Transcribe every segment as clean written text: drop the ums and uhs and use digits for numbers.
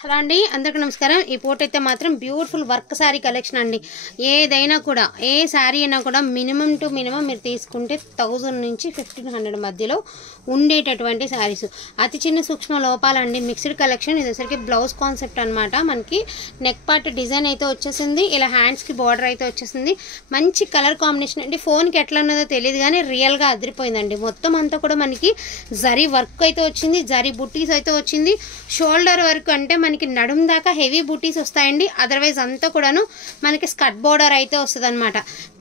Hello అండి, అందరికీ నమస్కారం. ఈ ఫోటో అయితే మాత్రం బ్యూటిఫుల్ వర్క్ శారీ కలెక్షన్ అండి. ఏదైనా కూడా ఏ శారీ అయినా కూడా మినిమం టు మినిమం మీరు తీసుకుంటే 1000 నుంచి 1500 మధ్యలో ఉండేటటువంటి శారీస్. అతి చిన్న సూక్ష్మ లోపాలండి. Mixed collection. ఇది వచ్చరికి బ్లౌజ్ కాన్సెప్ట్ అనమాట. మనకి నెక్ పార్ట్ డిజైన్ అయితే వచ్చేసింది. ఇలా హ్యాండ్స్కి బార్డర్ అయితే వచ్చేసింది. మంచి కలర్ కాంబినేషన్ అండి. ఫోన్కి ఎట్లా ఉన్నదో తెలియదు కానీ రియల్గా అదిరిపోయిందండి. మొత్తం అంతా కూడా మనకి జరీ వర్క్ అయితే వచ్చింది. జరీ బుట్టీస్ అయితే వచ్చింది. షోల్డర్ వర్క్ అంటే మనకి నడుం దాకా హెవీ బూటీస్ వస్తాయండి. అదర్వైజ్ అంతా కూడాను మనకి స్కర్ట్ బోర్డర్ అయితే వస్తుంది అనమాట.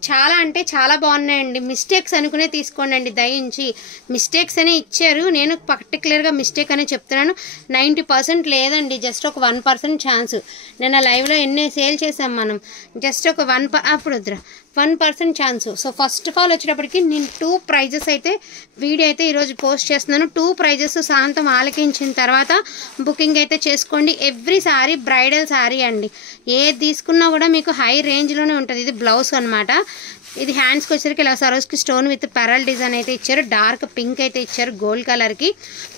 చాలా అంటే చాలా బాగున్నాయండి. మిస్టేక్స్ అనుకునే తీసుకోండి అండి. దయించి మిస్టేక్స్ అనే ఇచ్చారు. నేను పర్టికులర్గా మిస్టేక్ అనే చెప్తున్నాను. 90% లేదండి. జస్ట్ ఒక 1% ఛాన్స్. నేను లైవ్లో ఎన్ని సేల్ చేసాం మనం. జస్ట్ ఒక 1% chance. So first of all వచ్చేటప్పటికి నేను 2 ప్రైజెస్ అయితే వీడియో అయితే ఈరోజు పోస్ట్ చేస్తున్నాను. 2 ప్రైజెస్ సాయంత్రం ఆలకించిన తర్వాత బుకింగ్ అయితే చేసుకోండి. ఎవ్రీ శారీ బ్రైడల్ శారీ అండి. ఏది తీసుకున్నా కూడా మీకు హై రేంజ్లోనే ఉంటుంది. ఇది బ్లౌజ్ అనమాట. ఇది హ్యాండ్స్కి వచ్చేసరికి ఇలా సరోస్కి స్టోన్ విత్ పెరల్ డిజైన్ అయితే ఇచ్చారు. డార్క్ పింక్ అయితే ఇచ్చారు గోల్డ్ కలర్కి.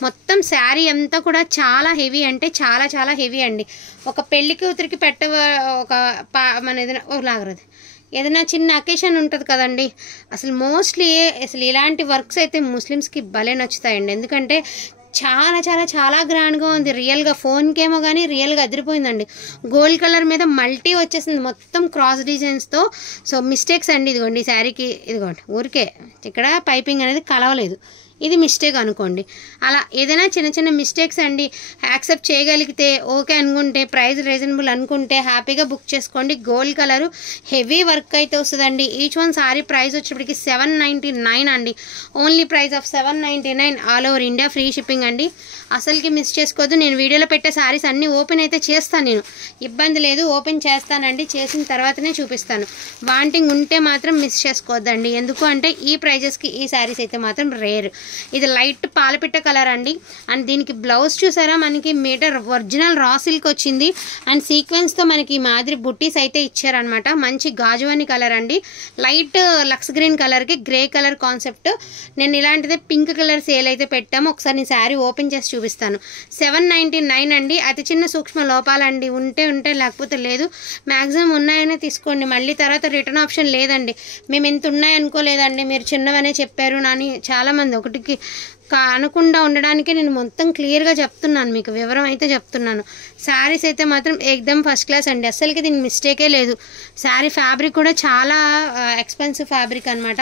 మొత్తం శారీ అంతా కూడా చాలా హెవీ అంటే చాలా చాలా హెవీ అండి. ఒక పెళ్లి కూతురికి ఒక మన ఏదైనా లాగరది ఏదైనా చిన్న అకేషన్ ఉంటుంది కదండి. అసలు ఇలాంటి వర్క్స్ అయితే ముస్లిమ్స్కి భలే నచ్చుతాయండి. ఎందుకంటే చాలా చాలా చాలా గ్రాండ్గా ఉంది. రియల్గా ఫోన్కేమో కానీ రియల్గా అదిరిపోయిందండి. గోల్డ్ కలర్ మీద మల్టీ వచ్చేసింది మొత్తం క్రాస్ డిజైన్స్తో. సో మిస్టేక్స్ అండి. ఇదిగోండి ఈ శారీకి ఇదిగోండి ఊరికే ఇక్కడ పైపింగ్ అనేది కలవలేదు. ఇది మిస్టేక్ అనుకోండి. అలా ఏదైనా చిన్న చిన్న మిస్టేక్స్ అండి. యాక్సెప్ట్ చేయగలిగితే ఓకే అనుకుంటే ప్రైస్ రీజనబుల్ అనుకుంటే హ్యాపీగా బుక్ చేసుకోండి. గోల్డ్ కలరు హెవీ వర్క్ అయితే వస్తుందండి. ఈచ్ వన్ సారీ ప్రైస్ వచ్చేప్పటికి 799 అండి. Only price of 799 all over India free shipping అండి. అసలుకి మిస్ చేసుకోవద్దు. నేను వీడియోలో పెట్టే సారీస్ అన్నీ ఓపెన్ అయితే చేస్తాను. నేను ఇబ్బంది లేదు, ఓపెన్ చేస్తానండి. చేసిన తర్వాతనే చూపిస్తాను. వాంటింగ్ ఉంటే మాత్రం మిస్ చేసుకోవద్దండి. ఎందుకు అంటే ఈ ప్రైజెస్కి ఈ శారీస్ అయితే మాత్రం రేర్. ఇది లైట్ పాలపిట్ట కలర్ అండి. అండ్ దీనికి బ్లౌజ్ చూసారా మనకి మీటర్ ఒరిజినల్ రా సిల్క్ వచ్చింది. అండ్ సీక్వెన్స్తో మనకి మాదిరి బుట్టీస్ అయితే ఇచ్చారనమాట. మంచి గాజువని కలర్ అండి. లైట్ లక్స్ గ్రీన్ కలర్కి గ్రే కలర్ కాన్సెప్ట్. నేను ఇలాంటిదే పింక్ కలర్ సేల్ అయితే పెట్టాము. ఒకసారి నేను శారీ ఓపెన్ చేసి చూపిస్తాను. 799 అండి. అతి చిన్న సూక్ష్మ లోపాలండి. ఉంటే లేకపోతే లేదు. మ్యాక్సిమం ఉన్నాయనే తీసుకోండి. మళ్ళీ తర్వాత రిటర్న్ ఆప్షన్ లేదండి. మేము ఎంత ఉన్నాయనుకోలేదండి, మీరు చిన్నవనే చెప్పారు అని చాలామంది ఒకటికి అనకుండా ఉండడానికి నేను మొత్తం క్లియర్గా చెప్తున్నాను. మీకు వివరం అయితే చెప్తున్నాను. శారీస్ అయితే మాత్రం ఏకదమ్ ఫస్ట్ క్లాస్ అండి. అసలుకి దీనికి మిస్టేకే లేదు. శారీ ఫ్యాబ్రిక్ కూడా చాలా ఎక్స్పెన్సివ్ ఫ్యాబ్రిక్ అనమాట.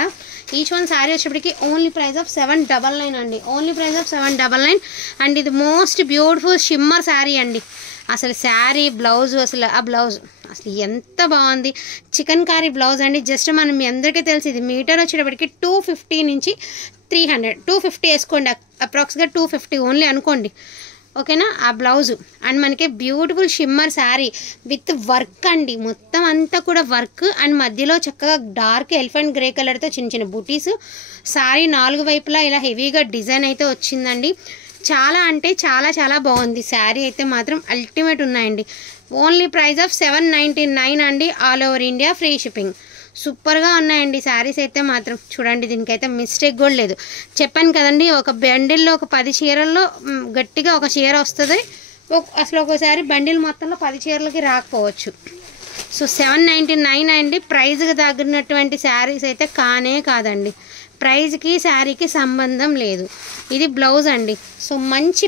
ఈచ్ వన్ శారీ వచ్చేప్పటికి ఓన్లీ ప్రైస్ ఆఫ్ 799 అండి. Only price of 799. అండ్ ఇది మోస్ట్ బ్యూటిఫుల్ షిమ్మర్ శారీ అండి. అసలు శారీ బ్లౌజ్ ఆ బ్లౌజ్ అసలు ఎంత బాగుంది. చికెన్ కారీ బ్లౌజ్ అండి. జస్ట్ మనం మీ అందరికీ తెలిసి ఇది మీటర్ వచ్చేటప్పటికి 250 నుంచి 300 250 వేసుకోండి. అప్రాక్స్గా 250 ఓన్లీ అనుకోండి. ఓకేనా. ఆ బ్లౌజు అండ్ మనకి beautiful shimmer sari with work అండి. మొత్తం అంతా కూడా వర్క్ అండ్ మధ్యలో చక్కగా డార్క్ ఎలిఫెంట్ గ్రే కలర్తో చిన్న చిన్న బుటీస్. శారీ 4 వైపులా ఇలా హెవీగా డిజైన్ అయితే వచ్చిందండి. చాలా అంటే చాలా చాలా బాగుంది. శారీ అయితే మాత్రం అల్టిమేట్ ఉన్నాయండి. ఓన్లీ ప్రైస్ ఆఫ్ 799 అండి. All over India free shipping. సూపర్గా ఉన్నాయండి శారీస్ అయితే మాత్రం. చూడండి దీనికైతే మిస్టేక్ కూడా లేదు. చెప్పాను కదండి, ఒక బండిల్లో ఒక 10 చీరల్లో గట్టిగా ఒక చీర వస్తుంది. అసలు ఒకసారి బండిల్ మొత్తంలో 10 చీరలకి రాకపోవచ్చు. సో 799 అండి. ప్రైజ్కి తగ్గినటువంటి శారీస్ అయితే కాదండి. ప్రైజ్కి శారీకి సంబంధం లేదు. ఇది బ్లౌజ్ అండి. సో మంచి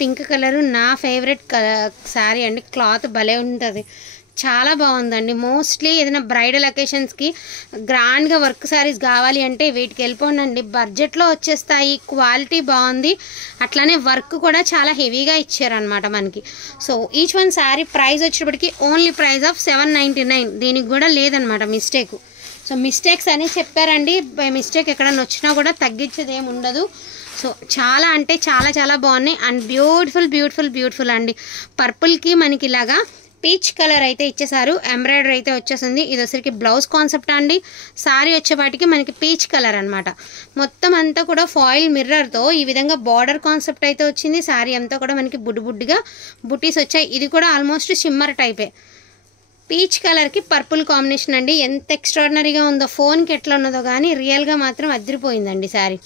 పింక్ కలరు నా ఫేవరెట్ శారీ అండి. క్లాత్ భలే ఉంటుంది. చాలా బాగుందండి. మోస్ట్లీ ఏదైనా బ్రైడల్ అకేషన్స్కి గ్రాండ్గా వర్క్ శారీస్ కావాలి అంటే వీటికి వెళ్ళిపోండి. బడ్జెట్లో వచ్చేస్తాయి. క్వాలిటీ బాగుంది. అట్లానే వర్క్ కూడా చాలా హెవీగా ఇచ్చారనమాట మనకి. So each one sari price వచ్చేటప్పటికి ఓన్లీ ప్రైస్ ఆఫ్ 799. దీనికి కూడా లేదనమాట మిస్టేక్. సో మిస్టేక్స్ అని చెప్పారండి. బై మిస్టేక్ ఎక్కడన్నా వచ్చినా కూడా తగ్గించేది ఏమి ఉండదు. సో చాలా అంటే చాలా చాలా బాగున్నాయి. అండ్ బ్యూటిఫుల్ అండి. పర్పుల్కి మనకి ఇలాగా పీచ్ కలర్ అయితే ఇచ్చేసారు. ఎంబ్రాయిడరీ అయితే వచ్చేసింది. ఇది వచ్చరికి బ్లౌజ్ కాన్సెప్ట్ అండి. శారీ వచ్చేపాటికి మనకి పీచ్ కలర్ అనమాట. మొత్తం అంతా కూడా ఫాయిల్ మిర్రర్తో ఈ విధంగా బార్డర్ కాన్సెప్ట్ అయితే వచ్చింది. శారీ అంతా కూడా మనకి బుడ్డిగా బుటీస్ వచ్చాయి. ఇది కూడా ఆల్మోస్ట్ షిమ్మర్ టైపే. పీచ్ కలర్కి పర్పుల్ కాంబినేషన్ అండి. ఎంత ఎక్స్ట్రాడినరీగా ఉందో. ఫోన్కి ఎట్లా ఉన్నదో కానీ రియల్గా మాత్రం అదిరిపోయిందండి sari.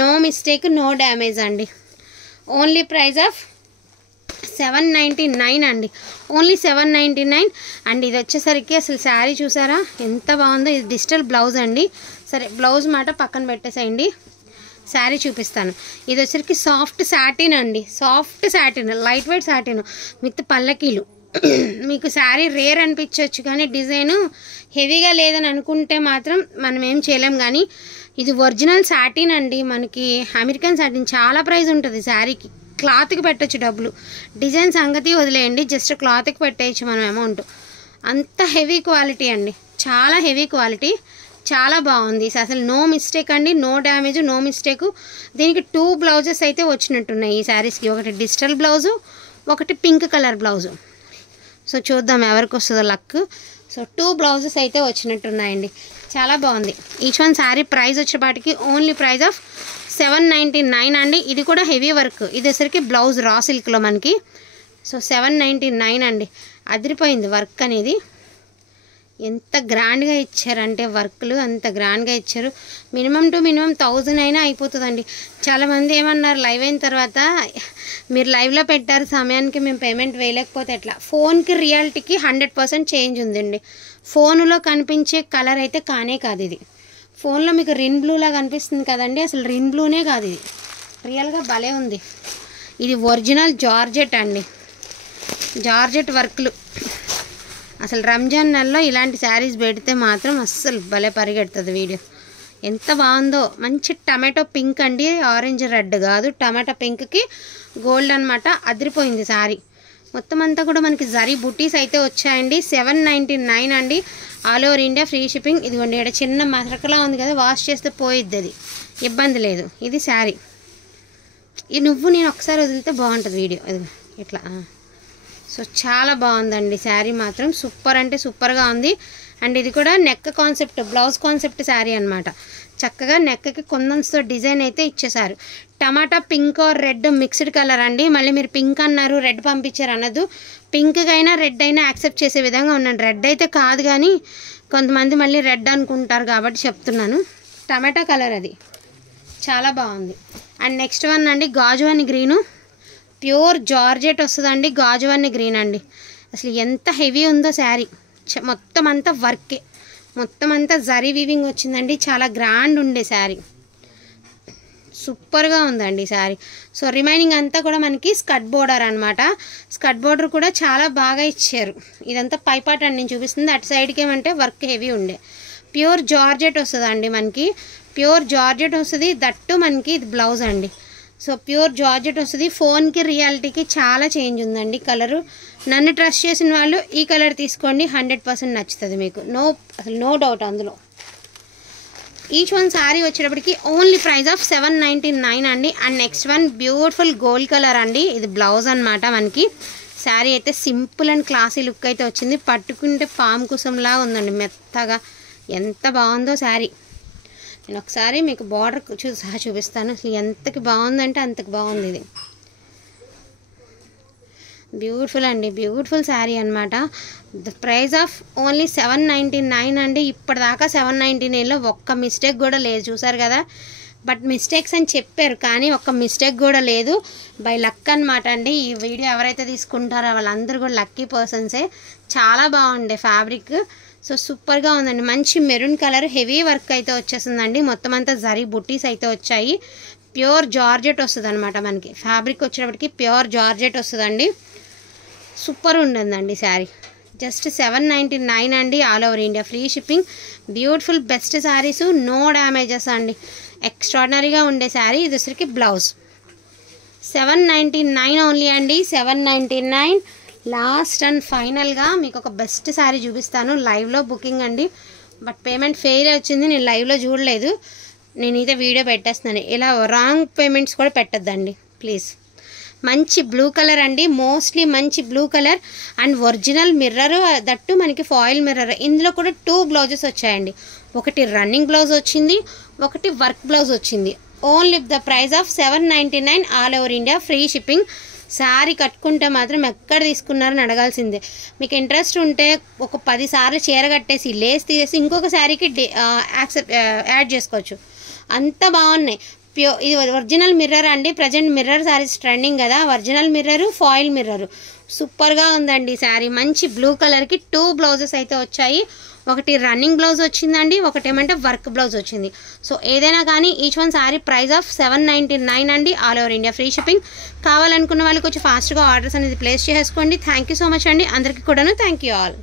No mistake, no damage అండి. ఓన్లీ ప్రైస్ ఆఫ్ 799 అండి, ఓన్లీ 799. అండ్ ఇది వచ్చేసరికి అసలు శారీ చూసారా ఎంత బాగుందో. ఇది డిజిటల్ బ్లౌజ్ అండి. సరే బ్లౌజ్ మాట పక్కన పెట్టేసేయండి, శారీ చూపిస్తాను. ఇది వచ్చరికి సాఫ్ట్ సాటిన్ అండి, soft satin, light weight satin with పల్లకీలు. మీకు శారీ రేర్ అనిపించవచ్చు కానీ డిజైను హెవీగా లేదని అనుకుంటే మాత్రం మనం ఏం చేయలేం. కానీ ఇది ఒరిజినల్ సాటిన్ అండి, మనకి అమెరికన్ సాటిన్. చాలా ప్రైస్ ఉంటుంది శారీకి, క్లాత్కి పెట్టచ్చు డబ్బులు. డిజైన్ సంగతి వదిలేయండి, జస్ట్ క్లాత్కి పెట్టేయచ్చు మనం అమౌంట్. అంత హెవీ క్వాలిటీ అండి, చాలా హెవీ క్వాలిటీ, చాలా బాగుంది. అసలు నో మిస్టేక్ అండి, నో డ్యామేజ్, నో మిస్టేక్. దీనికి 2 బ్లౌజెస్ అయితే వచ్చినట్టున్నాయి ఈ శారీస్కి. ఒకటి డిజిటల్ బ్లౌజు, ఒకటి పింక్ కలర్ బ్లౌజు. సో చూద్దాం ఎవరికి వస్తుందో లక్. సో 2 బ్లౌజెస్ అయితే వచ్చినట్టున్నాయండి, చాలా బాగుంది. ఈచ్ వన్ శారీ ప్రైస్ వచ్చేపాటికి ఓన్లీ ప్రైస్ ఆఫ్ 799 అండి. ఇది కూడా హెవీ వర్క్, ఇది వచ్చరికి బ్లౌజ్ రా సిల్క్లో మనకి. సో 799 అండి, అదిరిపోయింది వర్క్ అనేది. ఎంత గ్రాండ్గా ఇచ్చారంటే వర్క్లు అంత గ్రాండ్గా ఇచ్చారు. మినిమం టు మినిమం 1000 అయినా అయిపోతుందండి. చాలామంది ఏమన్నారు లైవ్ అయిన తర్వాత, మీరు లైవ్లో పెట్టారు సమయానికి మేము పేమెంట్ వేయలేకపోతే ఎట్లా. ఫోన్కి రియాలిటీకి 100% చేంజ్ ఉందండి. ఫోన్లో కనిపించే కలర్ అయితే కానే కాదు ఇది. ఫోన్లో మీకు రిన్ బ్లూలా కనిపిస్తుంది కదండి, అసలు రిన్ బ్లూనే కాదు ఇది, రియల్గా భలే ఉంది. ఇది ఒరిజినల్ జార్జెట్ అండి, జార్జెట్ వర్క్లు. అసలు రంజాన్ నెలలో ఇలాంటి శారీస్ పెడితే మాత్రం అస్సలు భలే పరిగెడుతుంది వీడియో. ఎంత బాగుందో, మంచి టమాటో పింక్ అండి, ఆరెంజ్ రెడ్ కాదు, టమాటో పింక్కి గోల్డ్ అనమాట. అదిరిపోయింది శారీ మొత్తం అంతా కూడా. మనకి జరీ బుటీస్ అయితే వచ్చాయండి. 799 అండి, all over India free shipping. ఇదిగోండి ఇక్కడ చిన్న మరకలా ఉంది కదా, వాష్ చేస్తే పోయిద్ది, అది ఇబ్బంది లేదు. ఇది శారీ, ఈ నువ్వు నేను ఒకసారి వదిలితే బాగుంటుంది వీడియో, ఇది ఇట్లా. సో చాలా బాగుందండి శారీ మాత్రం, సూపర్ అంటే సూపర్గా ఉంది. అండ్ ఇది కూడా neck concept, blouse concept sari అనమాట. చక్కగా నెక్కి కొందన్స్తో డిజైన్ అయితే ఇచ్చేసారు. టమాటా pink or red mixed colour అండి. మళ్ళీ మీరు పింక్ అన్నారు రెడ్ పంపించారు అన్నది, పింక్గా అయినా రెడ్ అయినా యాక్సెప్ట్ చేసే విధంగా ఉన్నాను. రెడ్ అయితే కాదు కానీ కొంతమంది మళ్ళీ రెడ్ అనుకుంటారు కాబట్టి చెప్తున్నాను. టమాటా కలర్ అది చాలా బాగుంది. అండ్ నెక్స్ట్ వన్ అండి గాజువాని గ్రీను, ప్యూర్ జార్జెట్ వస్తుందండి. గాజువాని గ్రీన్ అండి, అసలు ఎంత హెవీ ఉందో శారీ. మొత్తం అంతా వర్కే, మొత్తం అంతా జరీ వీవింగ్ వచ్చిందండి. చాలా గ్రాండ్ ఉండే శారీ, సూపర్గా ఉందండి శారీ. సో రిమైనింగ్ అంతా కూడా మనకి స్కర్ట్ బోర్డర్ అనమాట. స్కర్ట్ బోర్డర్ కూడా చాలా బాగా ఇచ్చారు. ఇదంతా పైపాట్ అండి నేను చూపిస్తుంది. అటు సైడ్కి ఏమంటే వర్క్ హెవీ ఉండే. ప్యూర్ జార్జెట్ వస్తుందండి మనకి, ప్యూర్ జార్జెట్ వస్తుంది. దట్టు మనకి ఇది బ్లౌజ్ అండి. సో ప్యూర్ జార్జెట్ వస్తుంది. ఫోన్కి రియాలిటీకి చాలా చేంజ్ ఉందండి కలరు. నన్ను ట్రస్ట్ చేసిన వాళ్ళు ఈ కలర్ తీసుకోండి, 100% నచ్చుతుంది మీకు, అసలు నో డౌట్ అందులో. ఈచ్ వన్ శారీ వచ్చేటప్పటికి ఓన్లీ ప్రైస్ ఆఫ్ 799 అండి. And next one beautiful gold colour అండి, ఇది బ్లౌజ్ అనమాట మనకి. శారీ అయితే సింపుల్ అండ్ క్లాసీ లుక్ అయితే వచ్చింది. పట్టుకుంటే పాము కుసంలా ఉందండి, మెత్తగా ఎంత బాగుందో శారీ. నేను ఒకసారి మీకు బార్డర్ చూపిస్తాను, అసలు ఎంతకి బాగుందంటే అంతకి బాగుంది. ఇది బ్యూటిఫుల్ అండి, బ్యూటిఫుల్ శారీ అనమాట. ద ప్రైస్ ఆఫ్ ఓన్లీ 799 అండి. ఇప్పటిదాకా 799లో ఒక్క మిస్టేక్ కూడా లేదు, చూసారు కదా. బట్ మిస్టేక్స్ అని చెప్పారు కానీ ఒక్క మిస్టేక్ కూడా లేదు. బై లక్ అనమాట అండి. ఈ వీడియో ఎవరైతే తీసుకుంటారో వాళ్ళందరూ కూడా లక్కీ పర్సన్సే. చాలా బాగుండే ఫ్యాబ్రిక్, సో సూపర్గా ఉందండి. మంచి మెరూన్ కలర్ హెవీ వర్క్ అయితే వచ్చేసిందండి. మొత్తం అంతా జరీ బుట్టీస్ అయితే వచ్చాయి. ప్యూర్ జార్జెట్ వస్తుంది అనమాట మనకి. ఫ్యాబ్రిక్ వచ్చేటప్పటికి ప్యూర్ జార్జెట్ వస్తుందండి. సూపర్ ఉంటుందండి శారీ. జస్ట్ 799 అండి, all over India free shipping. Beautiful best saris, no damages అండి, ఎక్స్ట్రాడినరీగా ఉండే శారీ. ఇది వచ్చరికి బ్లౌజ్ 799 ఓన్లీ అండి, 799. లాస్ట్ అండ్ ఫైనల్గా మీకు ఒక బెస్ట్ శారీ చూపిస్తాను. లైవ్లో బుకింగ్ అండి, బట్ పేమెంట్ ఫెయిల్ వచ్చింది, నేను లైవ్లో చూడలేదు. నేనైతే వీడియో పెట్టేస్తున్నాను. ఇలా రాంగ్ పేమెంట్స్ కూడా పెట్టద్దండి ప్లీజ్. మంచి బ్లూ కలర్ అండి, మోస్ట్లీ మంచి blue colour and original mirror, that మనకి ఫాయిల్ మిర్రర్. ఇందులో కూడా 2 బ్లౌజెస్ వచ్చాయండి. ఒకటి రన్నింగ్ బ్లౌజ్ వచ్చింది, ఒకటి వర్క్ బ్లౌజ్ వచ్చింది. Only the price of 799, all over India free shipping. Sari కట్టుకుంటే మాత్రం ఎక్కడ తీసుకున్నారని అడగాల్సిందే. మీకు ఇంట్రెస్ట్ ఉంటే ఒక 10 సార్లు చీర కట్టేసి లేస్ తీసేసి ఇంకొక శారీకి యాడ్ చేసుకోవచ్చు, అంత బాగున్నాయి. ఇది ఒరిజినల్ మిర్రర్ అండి. ప్రజెంట్ మిర్రర్ శారీస్ ట్రెండింగ్ కదా, ఒరిజినల్ మిర్రరు, ఫాయిల్ మిర్రరు. సూపర్గా ఉందండి శారీ. మంచి బ్లూ కలర్కి 2 బ్లౌజెస్ అయితే వచ్చాయి. ఒకటి రన్నింగ్ బ్లౌజ్ వచ్చిందండి, ఒకటి ఏమంటే వర్క్ బ్లౌజ్ వచ్చింది. సో ఏదైనా కానీ each one sari price of 799 అండి. All over India free shipping. కావాలనుకున్న వాళ్ళకి కొంచెం ఫాస్ట్గా ఆర్డర్స్ అనేది ప్లేస్ చేసుకోండి. థ్యాంక్ యూ సో మచ్ అండి అందరికీ కూడాను. Thank you all.